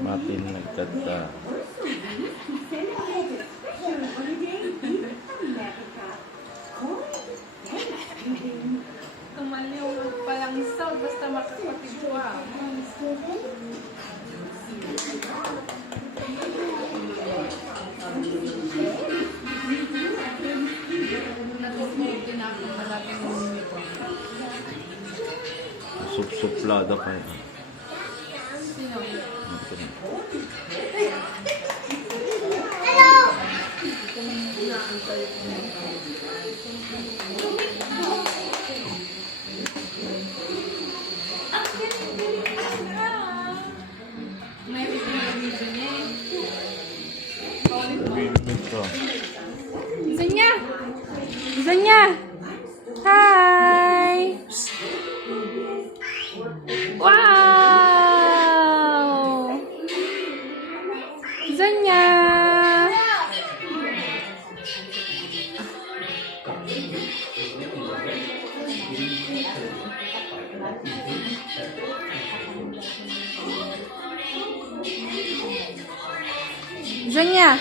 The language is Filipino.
Matin nagkata. Tumaliw pa lang sound basta makapagpigwa. Natutunin ako malapit ng uniform. Suplada kayo. Sino? May video niya eh. Ito. Zanya! Zanya! Hi! Wow! Zanya! Zanya!